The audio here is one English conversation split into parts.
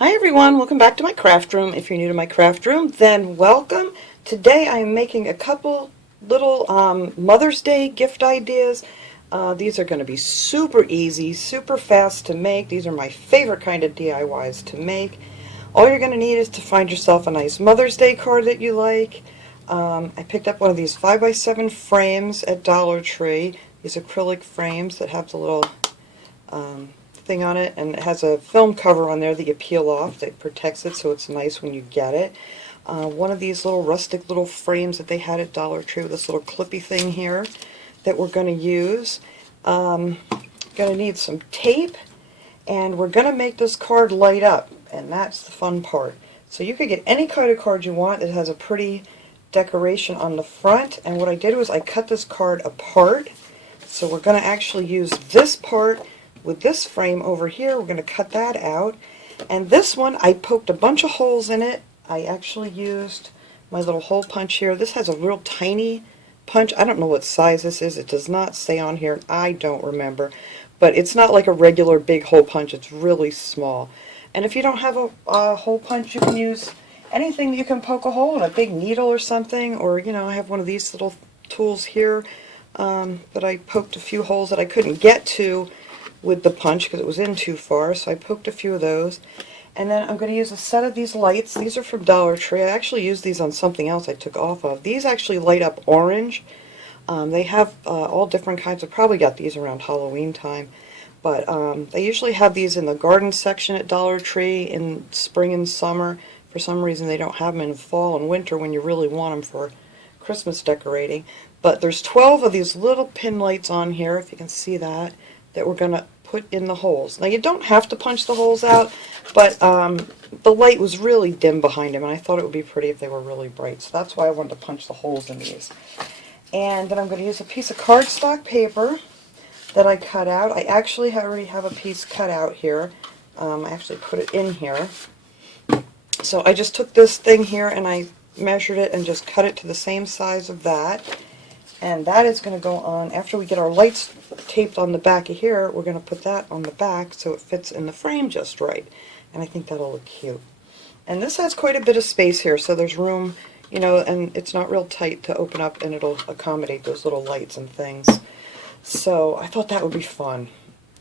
Hi everyone, welcome back to my craft room. If you're new to my craft room, then welcome. Today I'm making a couple little Mother's Day gift ideas. These are going to be super easy, super fast to make. These are my favorite kind of DIYs to make. All you're going to need is to find yourself a nice Mother's Day card that you like. I picked up one of these 5x7 frames at Dollar Tree. These acrylic frames that have the little thing on it, and it has a film cover on there that you peel off that protects it, so it's nice when you get it. One of these little rustic little frames that they had at Dollar Tree with this little clippy thing here that we're going to use. Going to need some tape, and we're going to make this card light up, and that's the fun part. So you could get any kind of card you want that has a pretty decoration on the front, and what I did was I cut this card apart. So we're going to actually use this part with this frame over here. We're going to cut that out. And this one, I poked a bunch of holes in it. I actually used my little hole punch here. This has a real tiny punch. I don't know what size this is. It does not say on here. I don't remember. But it's not like a regular big hole punch. It's really small. And if you don't have a hole punch, you can use anything that you can poke a hole in, a big needle or something. Or, you know, I have one of these little tools here that I poked a few holes that I couldn't get to with the punch because it was in too far, so I poked a few of those. And then I'm going to use a set of these lights. These are from Dollar Tree. I actually used these on something else I took off of. These actually light up orange. They have all different kinds. I probably got these around Halloween time, but they usually have these in the garden section at Dollar Tree in spring and summer. For some reason they don't have them in fall and winter when you really want them for Christmas decorating. But there's 12 of these little pin lights on here, if you can see that we're going to put in the holes. Now you don't have to punch the holes out, but the light was really dim behind them, and I thought it would be pretty if they were really bright. So that's why I wanted to punch the holes in these. And then I'm going to use a piece of cardstock paper that I cut out. I actually already have a piece cut out here. I actually put it in here. So I just took this thing here and I measured it and just cut it to the same size of that. And that is going to go on, after we get our lights taped on the back of here, we're going to put that on the back so it fits in the frame just right. And I think that'll look cute. And this has quite a bit of space here, so there's room, you know, and it's not real tight to open up, and it'll accommodate those little lights and things. So I thought that would be fun.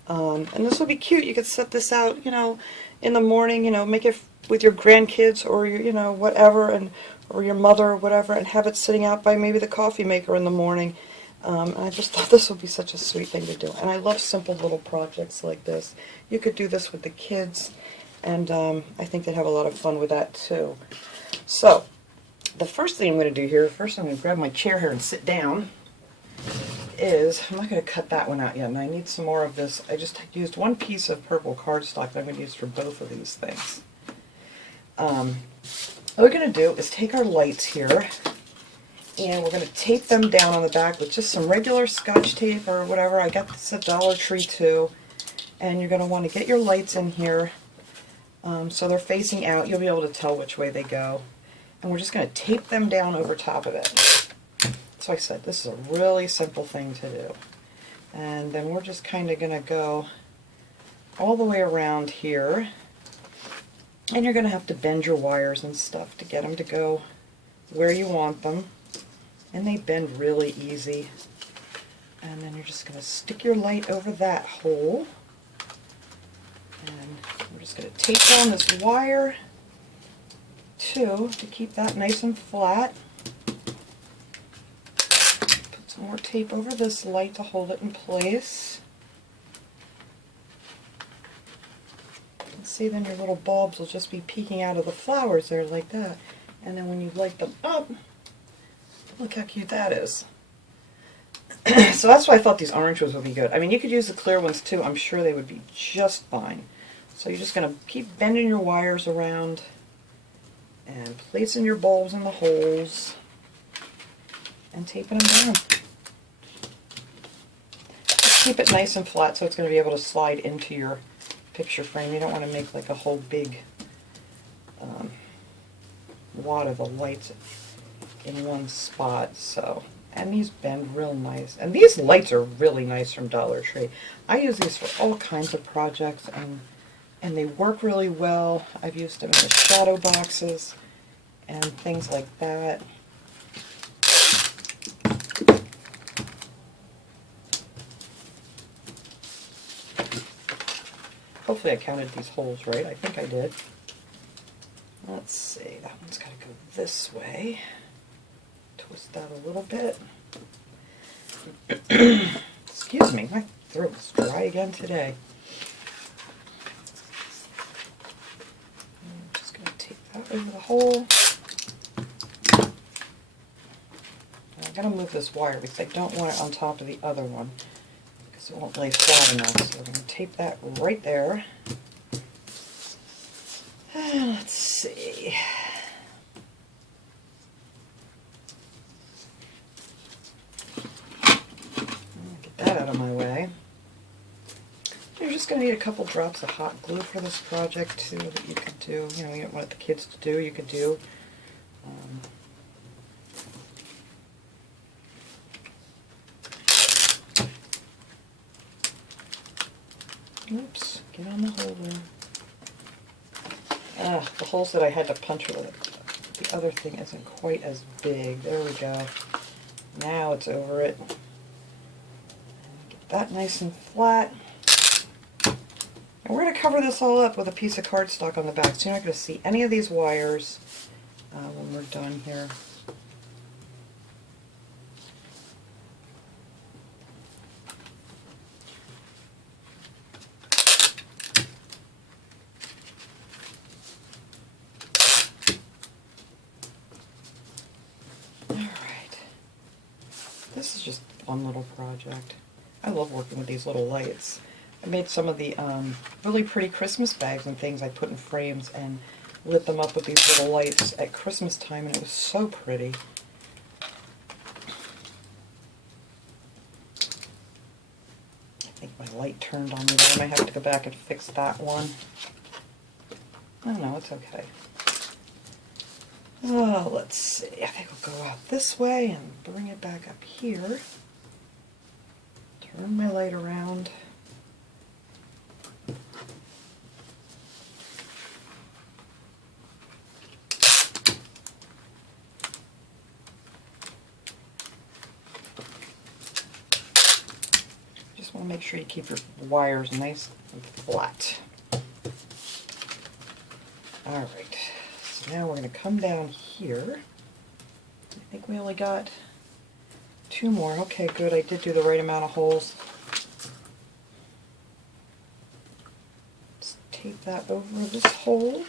And this will be cute. You could set this out, you know, in the morning, you know, make it with your grandkids or your, you know, whatever, and or your mother or whatever, and have it sitting out by maybe the coffee maker in the morning. And I just thought this would be such a sweet thing to do. And I love simple little projects like this. You could do this with the kids, and I think they'd have a lot of fun with that too. So, the first thing I'm going to do here, first I'm going to grab my chair here and sit down, is, I'm not going to cut that one out yet, and I need some more of this. I just used one piece of purple cardstock that I'm going to use for both of these things. What we're going to do is take our lights here, and we're going to tape them down on the back with just some regular Scotch tape or whatever. I got this at Dollar Tree too. And you're going to want to get your lights in here so they're facing out. You'll be able to tell which way they go. And we're just going to tape them down over top of it. So I said, this is a really simple thing to do. And then we're just kind of going to go all the way around here. And you're going to have to bend your wires and stuff to get them to go where you want them. And they bend really easy. And then you're just going to stick your light over that hole. And we're just going to tape down this wire too to keep that nice and flat. Put some more tape over this light to hold it in place. See, then your little bulbs will just be peeking out of the flowers there like that. And then when you light them up, look how cute that is. So that's why I thought these orange ones would be good. I mean, you could use the clear ones too. I'm sure they would be just fine. So you're just going to keep bending your wires around and placing your bulbs in the holes and taping them down. Just keep it nice and flat so it's going to be able to slide into your picture frame. You don't want to make like a whole big wad of the lights in one spot. So, and these bend real nice. And these lights are really nice from Dollar Tree. I use these for all kinds of projects, and and they work really well. I've used them in the shadow boxes and things like that. Hopefully I counted these holes right. I think I did. Let's see, that one's got to go this way. Twist that a little bit. Excuse me, my throat's dry again today. I'm just going to take that over the hole. I'm going to move this wire because I don't want it on top of the other one because it won't lay flat enough. So we're going to tape that right there. And let's see. Get that out of my way. You're just going to need a couple drops of hot glue for this project too that you could do. You know, you don't want the kids to do, you could do. Oops, get on the holder. The holes that I had to punch with it. The other thing isn't quite as big. There we go. Now it's over it. Get that nice and flat. And we're going to cover this all up with a piece of cardstock on the back, so you're not going to see any of these wires when we're done here. This is just a fun little project. I love working with these little lights. I made some of the really pretty Christmas bags and things I put in frames and lit them up with these little lights at Christmas time, and it was so pretty. I think my light turned on me there. I might have to go back and fix that one. Oh no, it's okay. Oh, let's see. I think we'll go out this way and bring it back up here. Turn my light around. Just want to make sure you keep your wires nice and flat. All right. Now we're going to come down here. I think we only got 2 more. Okay, good. I did do the right amount of holes. Let's tape that over this hole.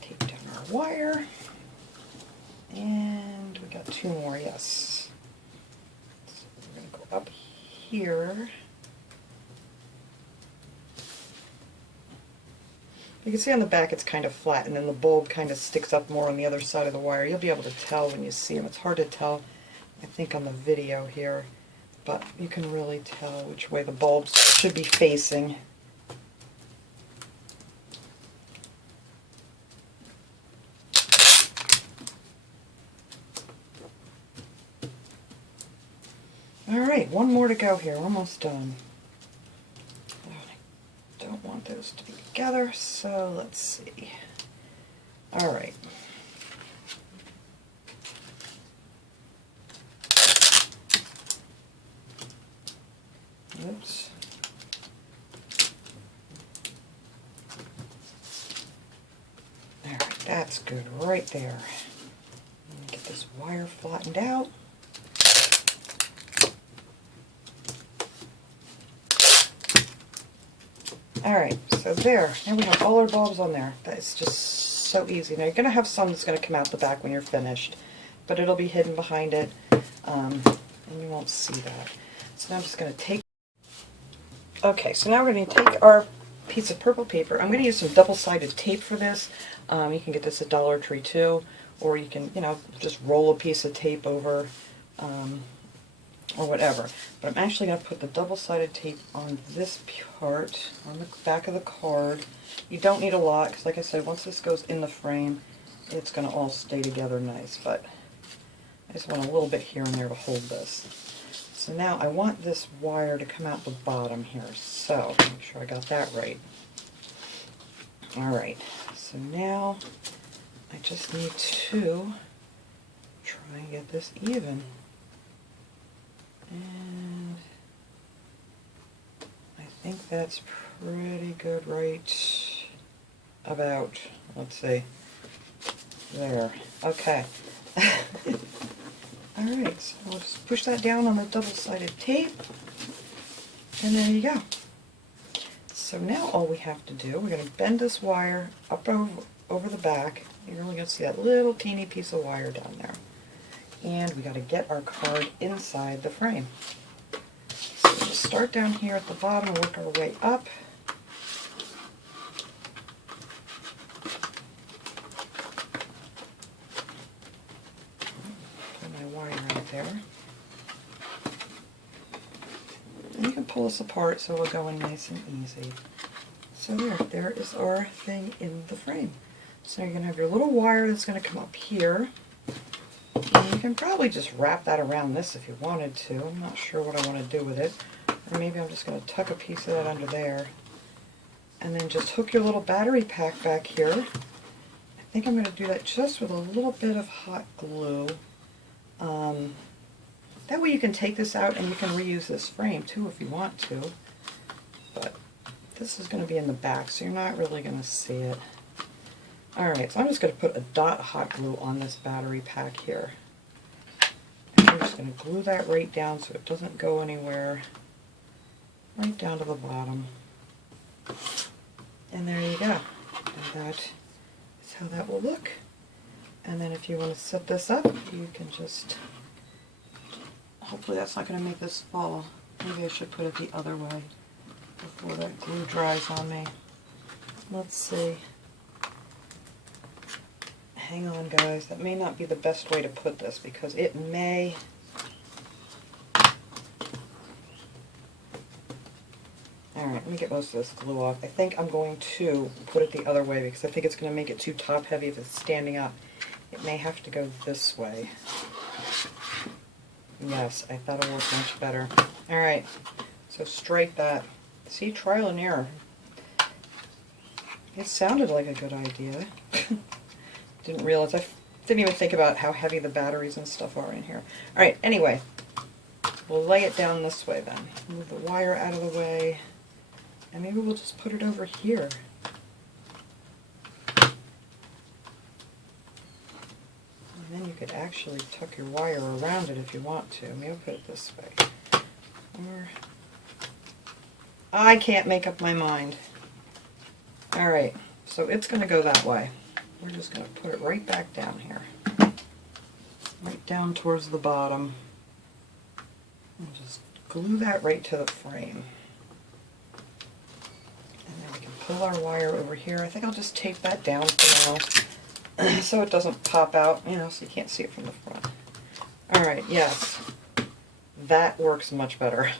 Tape down our wire. And we got 2 more, yes. Up here. You can see on the back it's kind of flat, and then the bulb kind of sticks up more on the other side of the wire. You'll be able to tell when you see them. It's hard to tell, I think, on the video here, but you can really tell which way the bulbs should be facing. Alright, 1 more to go here. Almost done. Oh, I don't want those to be together, so let's see. Alright. Oops. Alright, that's good right there. Get this wire flattened out. Alright, so there. Now we have all our bulbs on there. That's just so easy. Now you're going to have some that's going to come out the back when you're finished, but it'll be hidden behind it, and you won't see that. So now I'm just going to take... Okay, so now we're going to take our piece of purple paper. I'm going to use some double-sided tape for this. You can get this at Dollar Tree too, or you can, you know, just roll a piece of tape over, or whatever. But I'm actually going to put the double-sided tape on this part, on the back of the card. You don't need a lot, because like I said, once this goes in the frame, it's going to all stay together nice. But I just want a little bit here and there to hold this. So now I want this wire to come out the bottom here, so make sure I got that right. Alright, so now I just need to try and get this even. And I think that's pretty good right about, let's see, there. Okay. Alright, so we'll just push that down on the double-sided tape, and there you go. So now all we have to do, we're going to bend this wire up over the back. You're only going to see that little teeny piece of wire down there. And we got to get our card inside the frame. So we'll just start down here at the bottom and work our way up. Put my wire out there. And you can pull this apart so it'll go in nice and easy. So there is our thing in the frame. So you're going to have your little wire that's going to come up here. And you can probably just wrap that around this if you wanted to. I'm not sure what I want to do with it. Or maybe I'm just going to tuck a piece of that under there. And then just hook your little battery pack back here. I think I'm going to do that just with a little bit of hot glue. That way you can take this out and you can reuse this frame too if you want to. But this is going to be in the back, so you're not really going to see it. Alright, so I'm just going to put a dot of hot glue on this battery pack here. And I'm just going to glue that right down so it doesn't go anywhere. Right down to the bottom. And there you go. And that is how that will look. And then if you want to set this up, you can just... Hopefully that's not going to make this fall. Maybe I should put it the other way before that glue dries on me. Let's see. Hang on, guys. That may not be the best way to put this because it may... Alright, let me get most of this glue off. I think I'm going to put it the other way because I think it's going to make it too top heavy if it's standing up. It may have to go this way. Yes, I thought it'll work much better. Alright, so straight that. See, trial and error. It sounded like a good idea. Didn't realize, I didn't even think about how heavy the batteries and stuff are in here. Alright, anyway, we'll lay it down this way then. Move the wire out of the way, and maybe we'll just put it over here. And then you could actually tuck your wire around it if you want to. Maybe I'll put it this way. Or I can't make up my mind. Alright, so it's going to go that way. We're just going to put it right back down here. Right down towards the bottom. And just glue that right to the frame. And then we can pull our wire over here. I think I'll just tape that down for now. So it doesn't pop out, you know, so you can't see it from the front. Alright, yes. That works much better.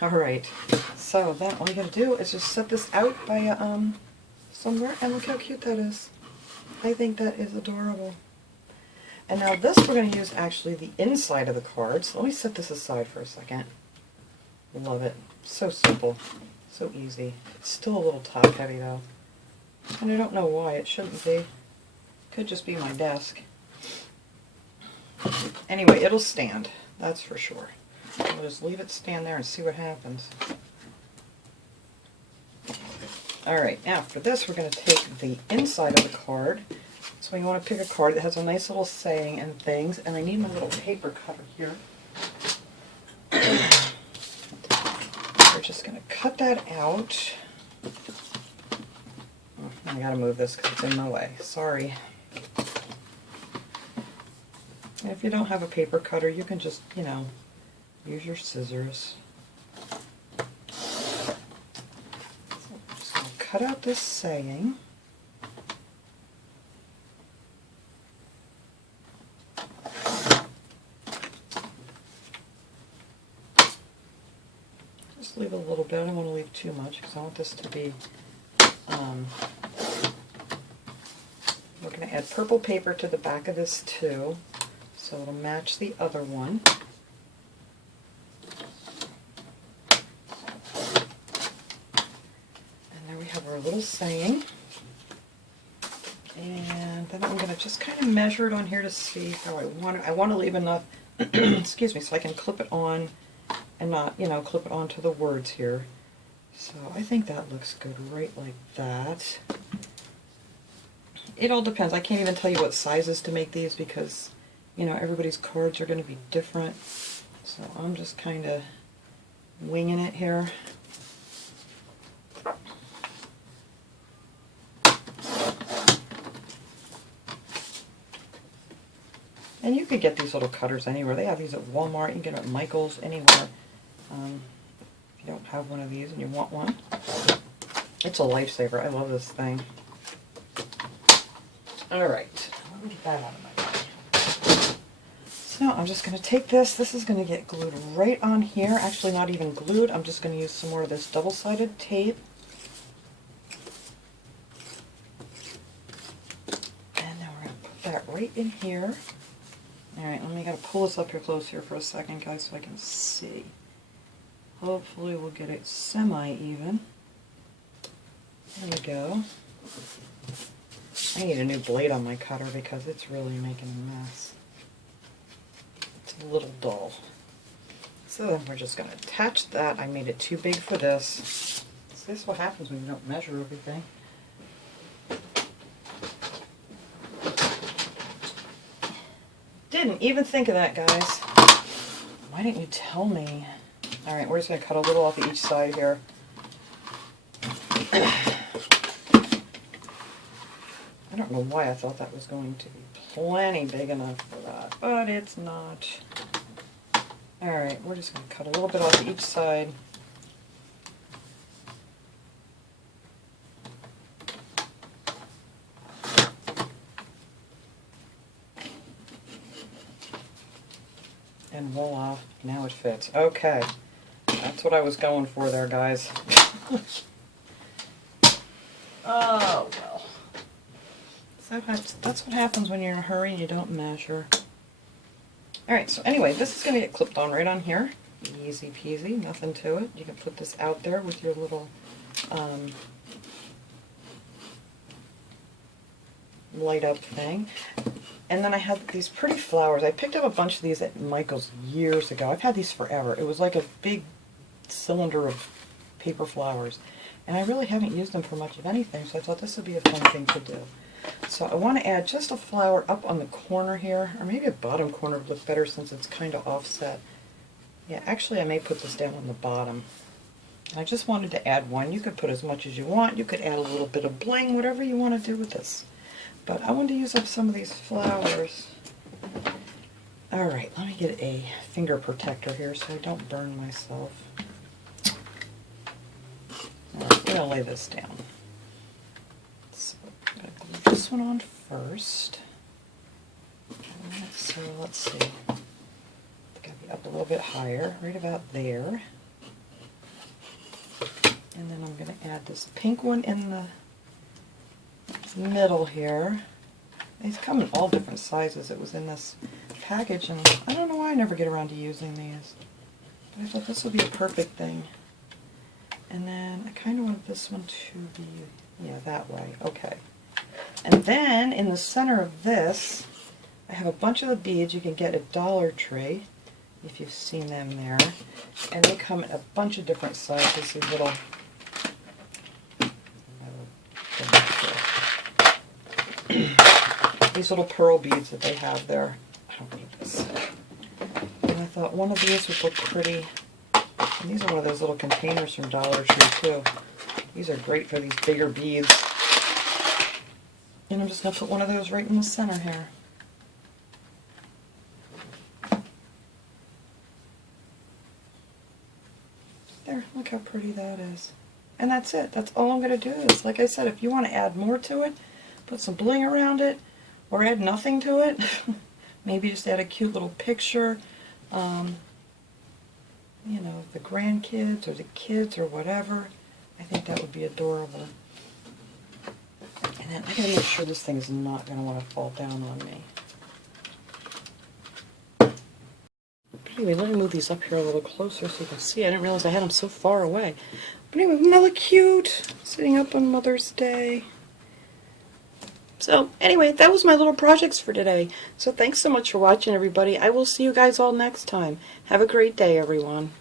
Alright, so then all you gotta do is just set this out by somewhere, and look how cute that is. I think that is adorable. And now this we're going to use actually the inside of the card, so let me set this aside for a second. Love it. So simple. So easy. It's still a little top heavy though. And I don't know why, it shouldn't be. Could just be my desk. Anyway, it'll stand, that's for sure. We'll just leave it stand there and see what happens. Alright, now for this we're going to take the inside of the card. So you want to pick a card that has a nice little saying and things, and I need my little paper cutter here. We're just going to cut that out. Oh, I gotta move this because it's in my way. Sorry. If you don't have a paper cutter, you can just, you know, use your scissors. So I'm just going to cut out this saying. Just leave a little bit. I don't want to leave too much because I want this to be, we're going to add purple paper to the back of this too. so it'll match the other one. And there we have our little saying. And then I'm going to just kind of measure it on here to see how I want it. I want to leave enough, excuse me, so I can clip it on and not, you know, clip it onto the words here. So I think that looks good right like that. It all depends. I can't even tell you what sizes to make these because, you know, everybody's cards are going to be different. So I'm just kind of winging it here. And you could get these little cutters anywhere. They have these at Walmart. You can get them at Michael's, anywhere. If you don't have one of these and you want one. It's a lifesaver. I love this thing. Alright, let me get that out of my way. So I'm just going to take this. This is going to get glued right on here. Actually, not even glued. I'm just going to use some more of this double-sided tape. And then we're going to put that right in here. Alright, let me gotta pull this up here close here for a second, guys, so I can see. Hopefully we'll get it semi-even. There we go. I need a new blade on my cutter because it's really making a mess. It's a little dull. So then we're just gonna attach that. I made it too big for this. So this is what happens when you don't measure everything. Didn't even think of that, guys. Why didn't you tell me? Alright, we're just going to cut a little off each side here. I don't know why I thought that was going to be plenty big enough for that, but it's not. Alright, we're just going to cut a little bit off each side. And voila, now it fits. Okay, that's what I was going for there, guys. Oh, well. So that's what happens when you're in a hurry and you don't measure. Alright, so anyway, this is going to get clipped on right on here. Easy peasy, nothing to it. You can put this out there with your little light up thing. And then I had these pretty flowers. I picked up a bunch of these at Michael's years ago. I've had these forever. It was like a big cylinder of paper flowers. And I really haven't used them for much of anything, so I thought this would be a fun thing to do. So I want to add just a flower up on the corner here, or maybe a bottom corner would look better since it's kind of offset. Yeah, actually I may put this down on the bottom. And I just wanted to add one. You could put as much as you want. You could add a little bit of bling, whatever you want to do with this. But I wanted to use up some of these flowers. Alright, let me get a finger protector here so I don't burn myself. Alright, I'm going to lay this down. So I'm going to glue this one on first. So let's see. It's got to be up a little bit higher, right about there. And then I'm going to add this pink one in the middle here. These come in all different sizes. It was in this package, and I don't know why I never get around to using these. But I thought this would be a perfect thing. And then I kind of want this one to be, yeah, that way. Okay. And then in the center of this, I have a bunch of the beads you can get at Dollar Tree, if you've seen them there. And they come in a bunch of different sizes, these little these little pearl beads that they have there. I don't need this. And I thought one of these would look pretty. And these are one of those little containers from Dollar Tree too. These are great for these bigger beads. And I'm just going to put one of those right in the center here. There, look how pretty that is. And that's it. That's all I'm going to do is, like I said, if you want to add more to it, put some bling around it, or add nothing to it. Maybe just add a cute little picture, you know, the grandkids or the kids or whatever. I think that would be adorable. And then I gotta make sure this thing is not going to want to fall down on me. Anyway, let me move these up here a little closer so you can see. I didn't realize I had them so far away. But anyway, Mother cute, sitting up on Mother's Day. So anyway, that was my little projects for today. So thanks so much for watching, everybody. I will see you guys all next time. Have a great day, everyone.